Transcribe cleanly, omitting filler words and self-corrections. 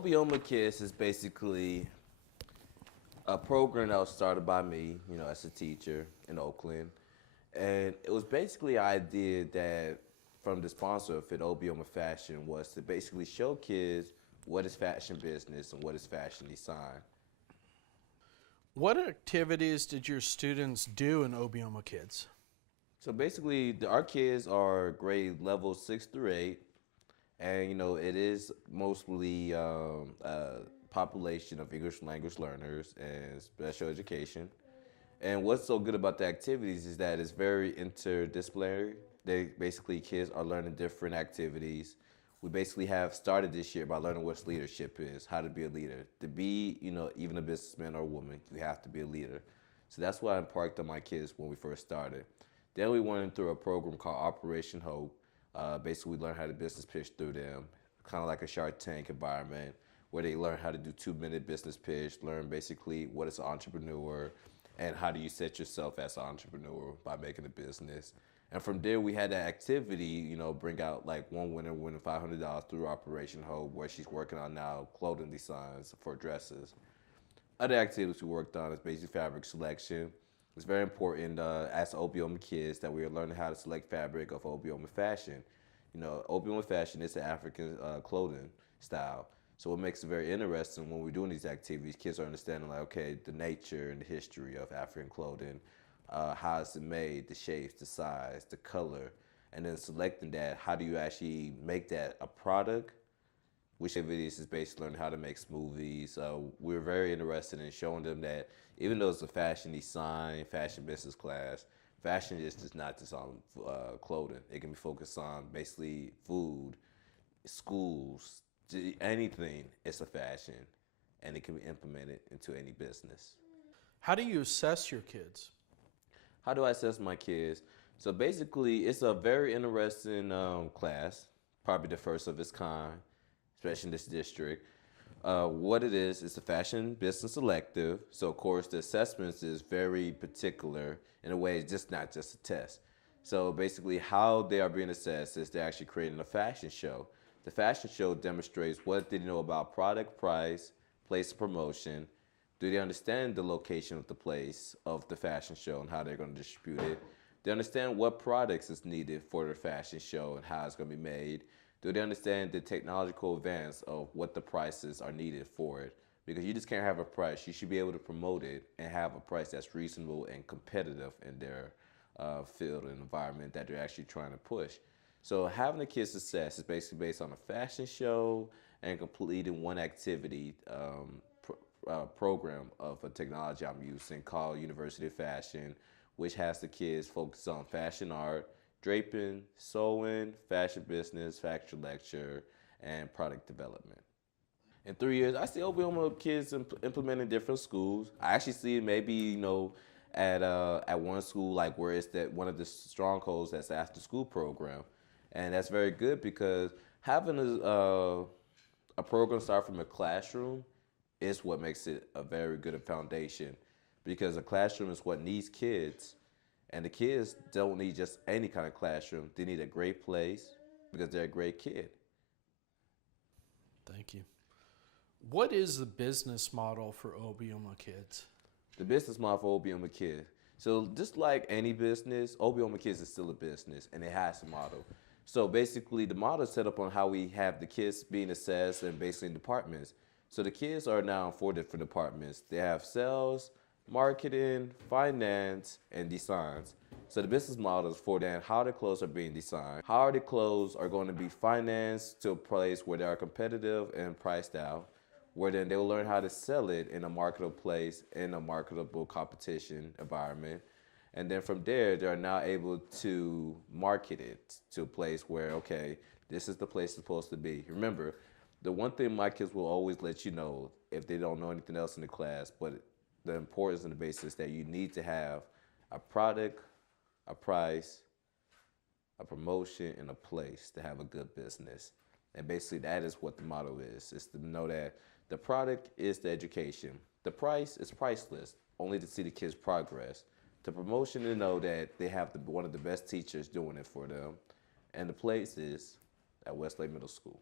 Obioma Kids is basically a program that was started by me, as a teacher in Oakland. And it was basically an idea that from the sponsor of it, Obioma Fashion, was to basically show kids what is fashion business and what is fashion design. What activities did your students do in Obioma Kids? So basically, our kids are grade level 6 through 8, and it is mostly a population of English language learners and special education. And what's so good about the activities is that it's very interdisciplinary. They basically kids are learning different activities. We basically have started this year by learning what leadership is, how to be a leader. To be, even a businessman or a woman, you have to be a leader. So that's what I imparted on my kids when we first started. Then we went through a program called Operation Hope. Basically, we learned how to business pitch through them, kind of like a Shark Tank environment, where they learn how to do 2 minute business pitch, learn basically what is an entrepreneur, and how do you set yourself as an entrepreneur by making a business. And from there, we had that activity, bring out like one winner winning $500 through Operation Hope, where she's working on now clothing designs for dresses. Other activities we worked on is basic fabric selection. It's very important as Obioma Kids that we are learning how to select fabric of Obioma fashion. Obioma fashion is an African clothing style. So what makes it very interesting when we're doing these activities, kids are understanding like, okay, the nature and the history of African clothing, how is it made, the shapes, the size, the color, and then selecting that, how do you actually make that a product, which activities is basically learning how to make smoothies. We're very interested in showing them that even though it's a fashion design, fashion business class, fashion is not just on clothing. It can be focused on basically food, schools, anything. It's a fashion, and it can be implemented into any business. How do you assess your kids? How do I assess my kids? So basically, it's a very interesting class, probably the first of its kind, especially in this district. What it is, it's a fashion business elective. So of course, the assessments is very particular in a way. It's just not just a test. So basically, how they are being assessed is they're actually creating a fashion show. The fashion show demonstrates what they know about product, price, place of promotion. Do they understand the location of the place of the fashion show and how they're going to distribute it? They understand what products is needed for the fashion show and how it's going to be made. Do they understand the technological advance of what the prices are needed for it? Because you just can't have a price. You should be able to promote it and have a price that's reasonable and competitive in their field and environment that they're actually trying to push. So having a kid's success is basically based on a fashion show and completing one activity program of a technology I'm using called University of Fashion, which has the kids focus on fashion art, draping, sewing, fashion business, factory lecture, and product development. In 3 years, I see Oklahoma kids implementing different schools. I actually see it maybe at one school like where it's that one of the strongholds that's after school program, and that's very good because having a program start from a classroom is what makes it a very good foundation, because a classroom is what needs kids, and the kids don't need just any kind of classroom. They need a great place because they're a great kid. Thank you. What is the business model for Obioma Kids? The business model for Obioma Kids. So just like any business, Obioma Kids is still a business, and it has a model. So basically, the model is set up on how we have the kids being assessed and basically in departments. So the kids are now in 4 different departments. They have sales, marketing, finance, and designs. So the business model is for then how the clothes are being designed, how the clothes are going to be financed to a place where they are competitive and priced out, where then they will learn how to sell it in a marketable place, in a marketable competition environment. And then from there, they're now able to market it to a place where, okay, this is the place it's supposed to be. Remember, the one thing my kids will always let you know if they don't know anything else in the class, but the importance and the basis that you need to have a product, a price, a promotion, and a place to have a good business. And basically that is what the motto is. It's to know that the product is the education. The price is priceless, only to see the kids' progress. The promotion to know that they have one of the best teachers doing it for them. And the place is at Westlake Middle School.